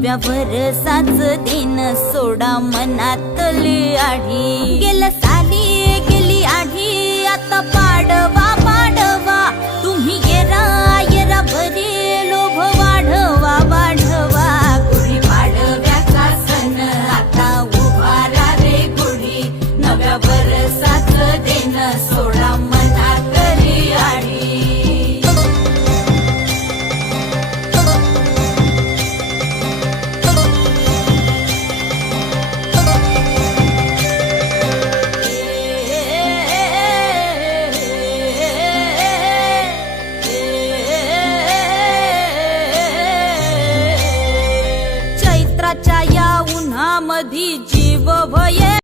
नव्या वर्षाच दिन सोडा मनातली आढी। गेलं साली गेली आढी, आता पाडवा पाडवा तुम्ही येरा येरा भरी लोभ वाढवा वाढवा। गुढी पाडव्याचा सण आता उभारा रे गुढी, नव्या वर्षाच दिन सोडा मनातली आढी। चैत्राच्या या उन्हामधी जीव भये